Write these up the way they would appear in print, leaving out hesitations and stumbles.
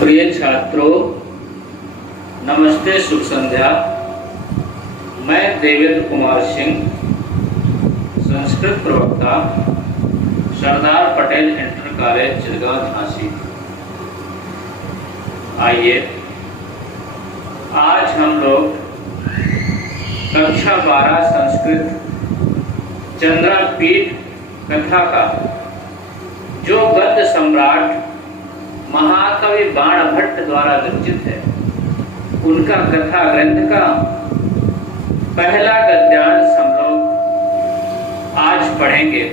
प्रिय छात्रों, नमस्ते, शुभ संध्या। मैं देवेंद्र कुमार सिंह, संस्कृत प्रवक्ता, सरदार पटेल इंटर कॉलेज चिलगांव झांसी। आइए आज हम लोग कक्षा 12 संस्कृत चंद्रापीठ कथा का जो गद्य सम्राट महाकवि बाणभट्ट द्वारा रचित है, उनका कथा ग्रंथ का पहला गद्यांश हम लोग आज पढ़ेंगे।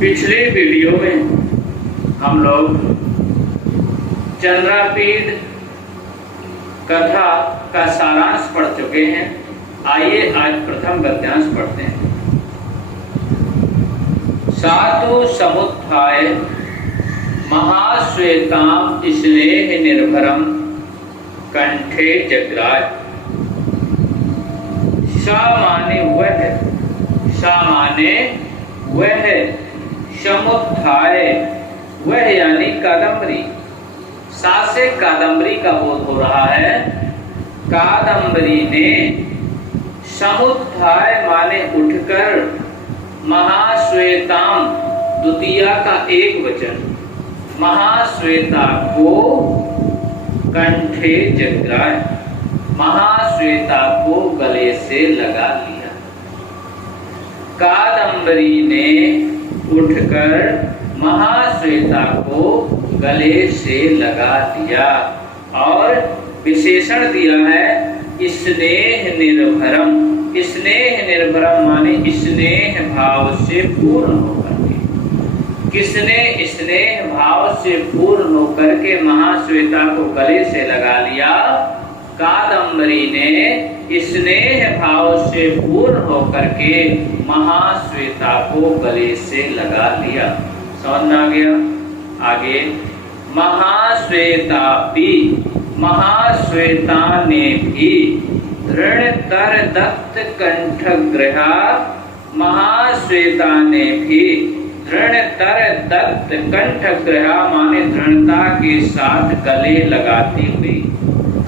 पिछले वीडियो में हम लोग चंद्रापीठ कथा का सारांश पढ़ चुके हैं। आइए आज प्रथम गद्यांश पढ़ते हैं। सातु समुत्थाय महाश्वेतां स्नेह निर्भरं कंठे जग्राय। सा माने वह, समुत्थाय वह यानी कादम्बरी। सा से कादम्बरी का बोध हो रहा है। कादम्बरी ने समुत्थाय माने उठकर, महाश्वेताम द्वितीया का एक वचन, महाश्वेता को कंठे जग्राय, महाश्वेता को गले से लगा लिया। कादम्बरी ने उठकर महाश्वेता को गले से लगा दिया और विशेषण दिया है स्नेह निर्भरम। स्नेह निर्भरम माने स्नेह भाव से पूर्ण होकर के। किसने स्नेह भाव से पूर्ण होकर के महाश्वेता को गले से लगा लिया? कादम्बरी ने स्नेह भाव से पूर्ण होकर के महाश्वेता को गले से लगा लिया। समझ में आ गया? आगे महाश्वेता ने भी दृढ़तर दत्त कंठग्रहा। महाश्वेता ने भी दृढ़तर दत्त कंठग्रहा माने दृढ़ता के साथ गले लगाती हुई।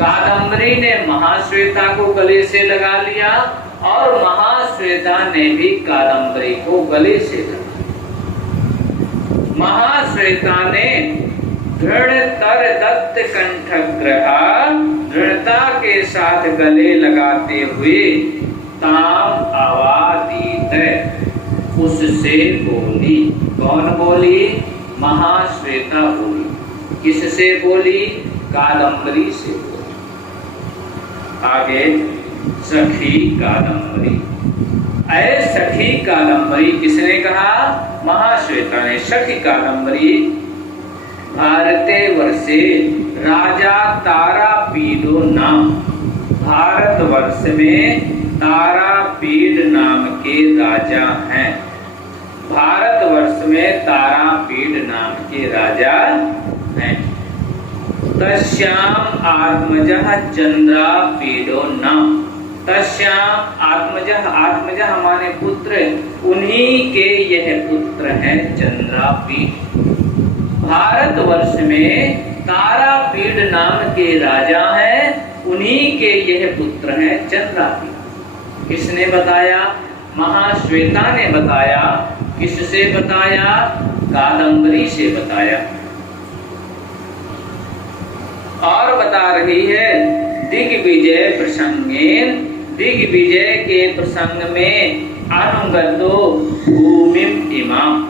कादम्बरी ने महाश्वेता को गले से लगा लिया और महाश्वेता ने भी कादम्बरी को गले से लगा। महाश्वेता ने दृढ़तर दत्त कंठग्रहा दृढ़ता के साथ गले लगाते हुए ताम आवादीत उससे बोली। कौन बोली? महाश्वेता बोली। किससे बोली? कादम्बरी से बोली। आगे सखी कादम्बरी। अरे सखी कादम्बरी किसने कहा? महाश्वेता ने। सखी कादम्बरी भारते वर्षे राजा तारापीडो नाम। भारतवर्ष में तारापीड नाम के राजा हैं। भारतवर्ष में तारापीड नाम के राजा हैं। तस्याम आत्मजः चंद्रापीडो नाम। तस्याम आत्मजः माने पुत्र, उन्हीं के यह पुत्र है चंद्रापीड। भारतवर्ष में तारापीड नाम के राजा हैं, उन्हीं के यह पुत्र हैं चंद्रापीड। किसने बताया? महाश्वेता ने बताया। किससे बताया? कादम्बरी से बताया। और बता रही है दिग्विजय प्रसंगेन, दिग्विजय के प्रसंग में अनुगतो भूमिम इमाम।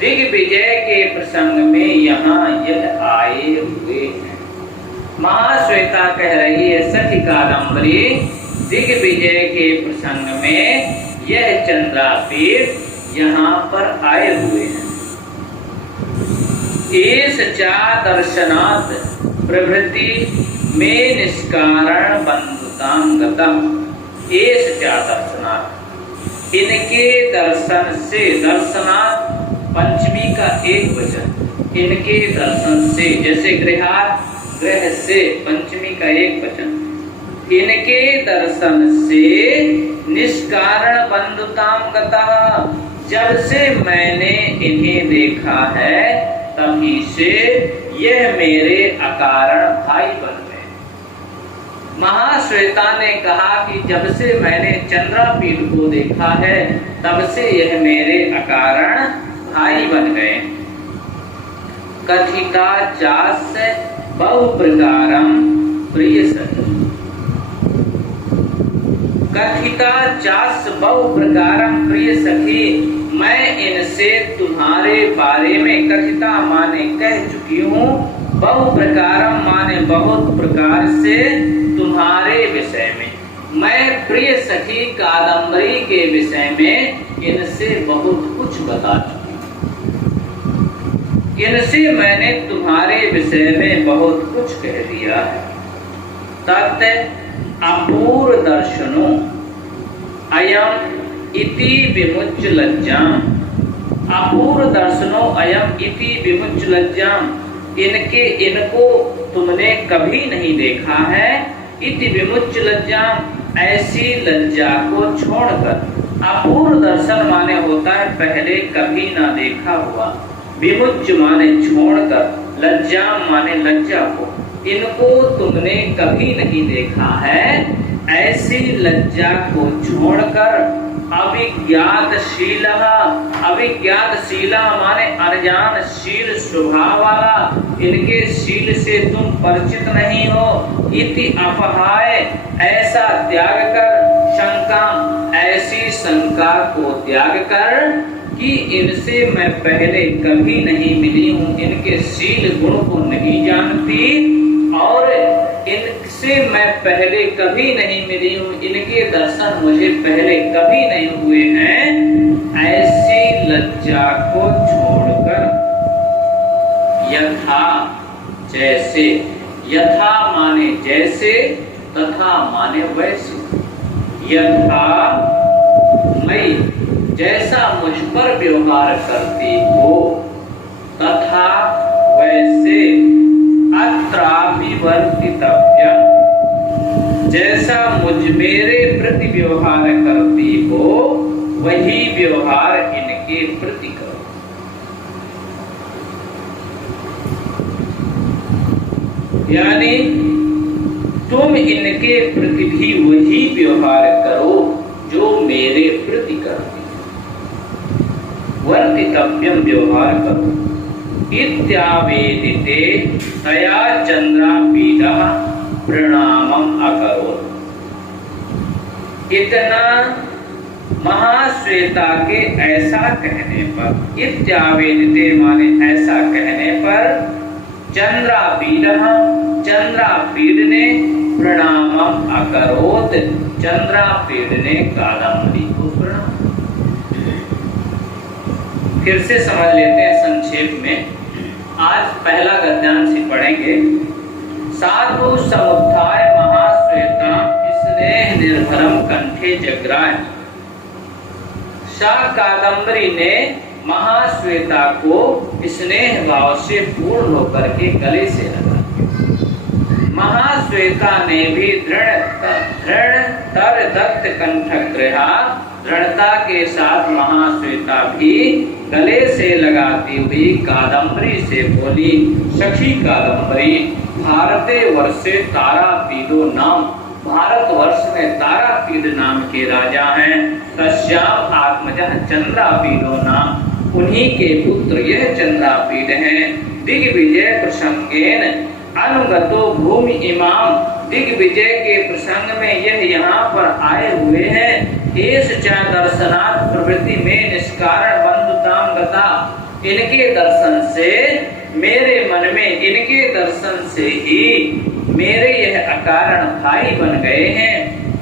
दिग्विजय के प्रसंग में यहाँ यह आए हुए हैं। महाश्वेता कह रही है सखी कादम्बरी दिग्विजय के प्रसंग में यह चंद्रापीड यहाँ पर आए हुए हैं। एस चा दर्शनात् प्रभृति में निष्कारण बंधुतां गतः। एस चा दर्शनात्, इनके दर्शन से, दर्शनात् पंचमी का एक वचन, इनके दर्शन से, जैसे गृहात् ग्रह से पंचमी का एक वचन। इनके दर्शन से निष्कारण बंधुतां गतः, जब से मैंने इन्हें देखा है तभी से यह मेरे अकारण भाई बन गए। महाश्वेता ने कहा कि जब से मैंने चंद्रापीड को देखा है तब से यह मेरे अकारण भाई बन गए। कथिता चास्य बहु प्रकारम प्रिय सखी, कथिता चास्य बहु प्रकारम प्रिय सखी, मैं इनसे तुम्हारे बारे में कथिता माने कह चुकी हूँ, बहु प्रकारम माने बहुत प्रकार से तुम्हारे विषय में, मैं प्रिय सखी कादम्बरी के विषय में इनसे बहुत कुछ बता चुकी हूँ। इनसे मैंने तुम्हारे विषय में बहुत कुछ कह दिया है। तत् अपूर्व दर्शनो अयम इति विमुच्य लज्जाम, अपूर्व दर्शनो अयम इति विमुच्य लज्जाम, इनको तुमने कभी नहीं देखा है। इति विमुच्य लज्जाम, ऐसी लज्जा को छोड़कर। अपूर्व दर्शन माने होता है पहले कभी ना देखा हुआ, विमुच्य माने छोड़कर, लज्जाम माने लज्जा को, इनको तुमने कभी नहीं देखा है। ऐसी लज्जा को छोड़कर अभिज्ञातशीला, अभिज्ञातशीला माने अनजानशील स्वभाव वाला, इनके शील से तुम परिचित नहीं हो। इति अपहाय, ऐसा त्याग कर, शंका, ऐसी शंका को त्याग कर कि इनसे मैं पहले कभी नहीं मिली हूँ, इनके शील गुण को नहीं जानती और इनसे मैं पहले कभी नहीं मिली हूँ, इनके दर्शन मुझे पहले कभी नहीं हुए हैं। ऐसी लज्जा को छोड़कर यथा, जैसे, यथा माने जैसे, तथा माने वैसे, यथा मैं जैसा मुझ पर व्यवहार करती हो तथा वैसे अत्रापि वर्तितव्यम, जैसा मुझ मेरे प्रति व्यवहार करती हो वही व्यवहार इनके प्रति करो। यानी तुम इनके प्रति भी वही व्यवहार करो जो मेरे प्रति करती, वर्तितव्यम व्यवहार करो। इत्यावेदिते तया चंद्रापीडः प्रणामम् अकरोत्, इतना महाश्वेता के ऐसा कहने पर, इत्यावेदिते माने ऐसा कहने पर, चंद्रापीडः, चंद्रापीड ने, प्रणामम् अकरोत्, चंद्रापीड ने कादम्बरी को प्रणाम। फिर से समझ लेते हैं संक्षेप में। आज पहला गद्यांश पढ़ेंगे। साधु समुत्थाय महाश्वेता स्नेह निर्भरम कंठे जग्राय, शाह कादम्बरी ने महाश्वेता को स्नेह भाव से पूर्ण होकर के गले से लगा। महाश्वेता ने भी दृढ़ तर दत्त कंठग्रहा, दृढ़ता के साथ महाश्वेता भी गले से लगाती हुई कादम्बरी से बोली, सखी कादम्बरी, भारते वर्षे तारापीडो नाम, भारतवर्ष में तारापीड नाम के राजा हैं। तस्याम आत्मजः चंद्रापीडो नाम, उन्हीं के पुत्र यह चंद्रापीड हैं। दिग्विजय प्रसंगेन अनुगतो भूमि इमाम, दिग्विजय के प्रसंग में यह यहाँ पर आए हुए हैं। एस च दर्शनात् प्रवृत्ति में निष्कारण बंधुताम गता, इनके दर्शन से मेरे मन में, इनके दर्शन से ही मेरे यह अकारण भाई बन गए हैं।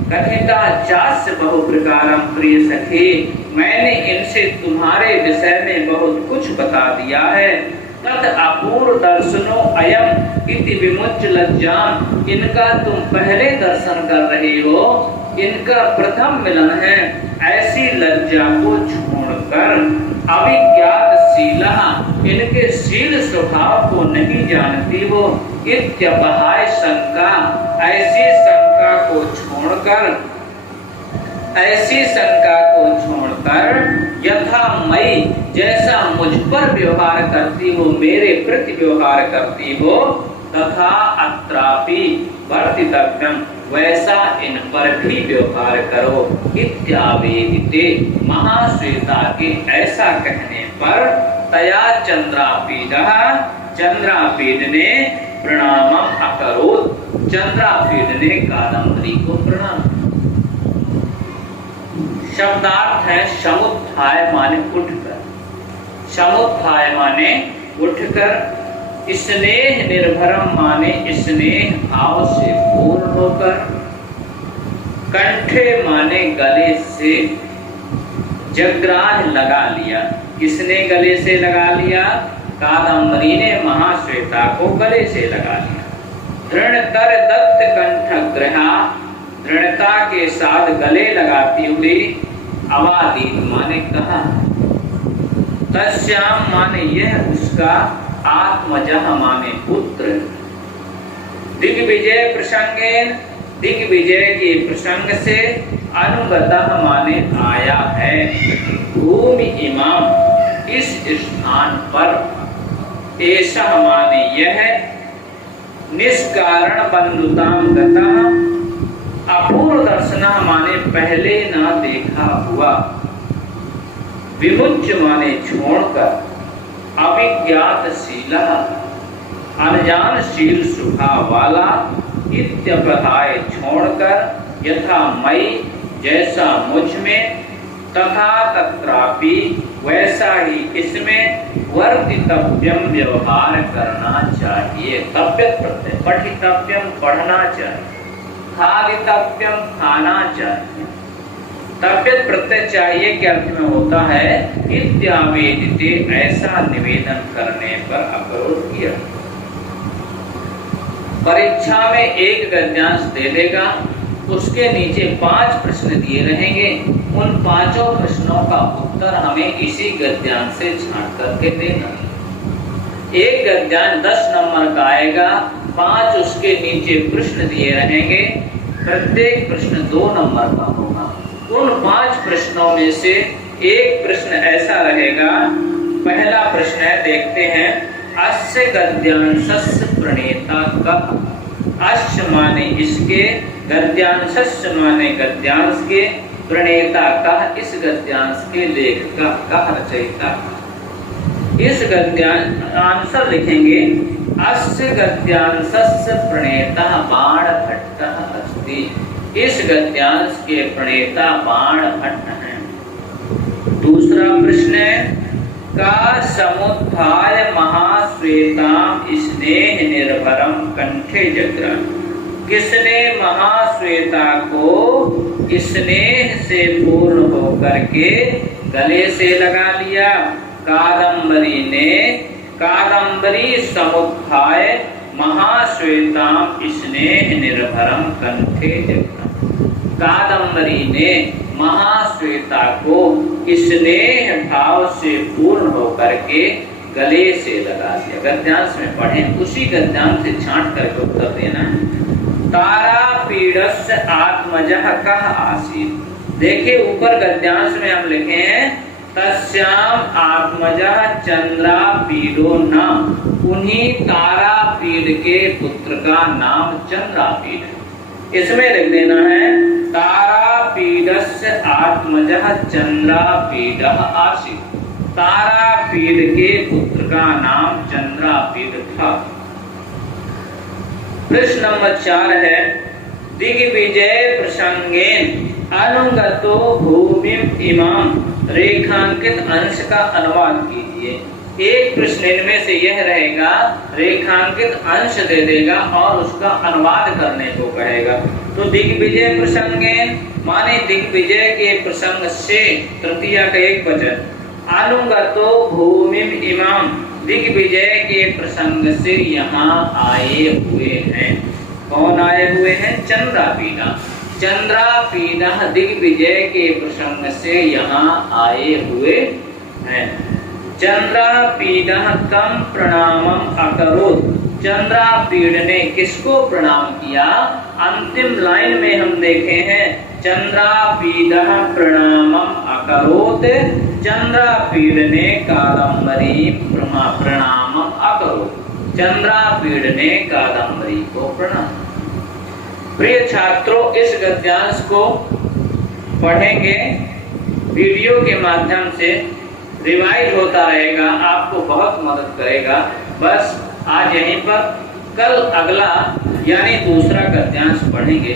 कथिता चास्य बहु प्रकारम प्रिय सखी, मैंने इनसे तुम्हारे विषय में बहुत कुछ बता दिया है। तत् अपूर्व दर्शनो अयम इति विमुच्य लज्जाम, इनका तुम पहले दर्शन कर रहे हो, इनका प्रथम मिलन है। ऐसी लज्जा को छोड़कर अभिज्ञातशीला, इनके शील स्वभाव को नहीं जानती हो। इत्यपहाय शंका, ऐसी शंका को छोड़कर, ऐसी शंका को छोड़कर यथा मई जैसा मुझ पर व्यवहार करती हो, मेरे प्रति व्यवहार करती हो, तथा अत्रापि वर्तितव्यम वैसा इन पर भी व्यवहार करो। इत्यावेदिते महाश्वेता के ऐसा कहने पर तया चंद्रापीडः चंद्रापीड ने प्रणामम अकरोत् चंद्रापीड ने कादम्बरी को प्रणाम। शब्दार्थ है समुत्थाय माने उठकर, समुत्थाय माने उठकर, स्नेह निर्भरम माने स्नेह भाव से पूर्ण होकर, कंठे माने गले से, जग्राह लगा लिया, किसने गले से लगा लिया? कादम्बरी ने महाश्वेता को गले से लगा लिया। दृढ़तर दत्त कंठ ग्रहा दृढ़ता के साथ गले लगाती हुई, अवादी माने कहा, तस्याम माने यह उसका, आत्मजः माने पुत्र, दिग्विजय प्रसंगेन दिग्विजय के प्रसंग से, अनुगतः माने आया है, भूमि इमाम इस स्थान पर, ऐसा माने यह, निष्कारण बंधुताम गतः अपूर्व दर्शना माने पहले ना देखा हुआ, विमुच्य माने छोड़कर, अभिज्ञातशीला अनजानशील स्वभाव वाला, इत्यपधाय छोड़कर, यथा मई जैसा मुझ में, तथा तत्रापि वैसा ही इसमें, वर्तितव्यम व्यवहार करना चाहिए। तव्य प्रत्यय पठितव्यम पढ़ना चाहिए, खादितव्यम खाना चाहिए। तव्यत प्रत्यय चाहिए के अर्थ में होता है इत्यावेदिते ऐसा निवेदन करने पर अकरोध किया। परीक्षा में एक गद्यांश दे देगा, उसके नीचे 5 प्रश्न दिए रहेंगे, उन 5 प्रश्नों का उत्तर हमें इसी गद्यांश से छांट करके देना। एक गद्यांश 10 नंबर का आएगा, 5 उसके नीचे प्रश्न दिए रहेंगे, प्रत्येक प्रश्न 2 नंबर का होगा। उन 5 प्रश्नों में से एक प्रश्न ऐसा रहेगा, पहला प्रश्न है, देखते हैं, अस्य गद्यांशस्य प्रणेता कः। अस्य माने इसके, गद्यांशस्य माने गद्यांश के, प्रणेता कः इस गद्यांश के लेखक कः रचयिता। इस गद्यांश आंसर लिखेंगे, अस्य गद्यांशस्य प्रणेता बाणभट्टः अस्ति। इस गद्यांश के प्रणेता बाणभट्ट हैं। दूसरा प्रश्न है, का समुत्थाय महाश्वेताम स्नेह निर्भरम कंठे जग्रा। किसने महाश्वेता को स्नेह से पूर्ण होकर के गले से लगा लिया? कादम्बरी ने। कादम्बरी समुत्थाय महाश्वेताम स्नेह निर्भरम कंठे जग्रा। कादम्बरी ने महाश्वेता को स्नेह भाव से पूर्ण होकर के गले से लगा दिया। गद्यांश में पढ़ें, उसी गद्यांश से छांट करके उत्तर देना है। तारापीडस्य आत्मजः कः आसीत्। देखिए ऊपर गद्यांश में हम लिखे हैं, तस्याम आत्मजः चंद्रापीडो नाम। उन्हीं तारापीड के पुत्र का नाम चंद्रापीड है। इसमें लिख देना है, तारापीडस्य आत्मजः चंद्रापीडः आसीत्। तारापीड के पुत्र का नाम चंद्रापीड था। प्रश्न नंबर 4 है, दिग्विजय प्रसंगेन अनुगतो भूमिम इमाम। रेखांकित अंश का अनुवाद कीजिए। एक प्रश्न इनमें से यह रहेगा, रेखांकित अंश दे देगा और उसका अनुवाद करने को कहेगा। तो दिग्विजय प्रसंगेन माने दिग्विजय के प्रसंग से, तृतीया का एक वचन, अनुगतो भूमिम इमाम। दिग्विजय के प्रसंग से यहाँ आए हुए हैं। कौन आए हुए हैं? चंद्रापीडा। चंद्रापीडः दिग्विजय के प्रसंग से यहाँ आए हुए हैं। चंद्रापीडः तं प्रणामम अकरोत्। चंद्रापीड ने किसको प्रणाम किया? अंतिम लाइन में हम देखे हैं, चंद्रापीडः प्रणामम अकरोत् चंद्रा पीड़ने कादम्बरी प्रणाम अकरो। चंद्रा पीड़ने कादम्बरी को प्रणाम। प्रिय छात्रों, इस गद्यांश को पढ़ेंगे, वीडियो के माध्यम से रिवाइज होता रहेगा, आपको बहुत मदद करेगा। बस आज यहीं पर, कल अगला यानी दूसरा गद्यांश पढ़ेंगे।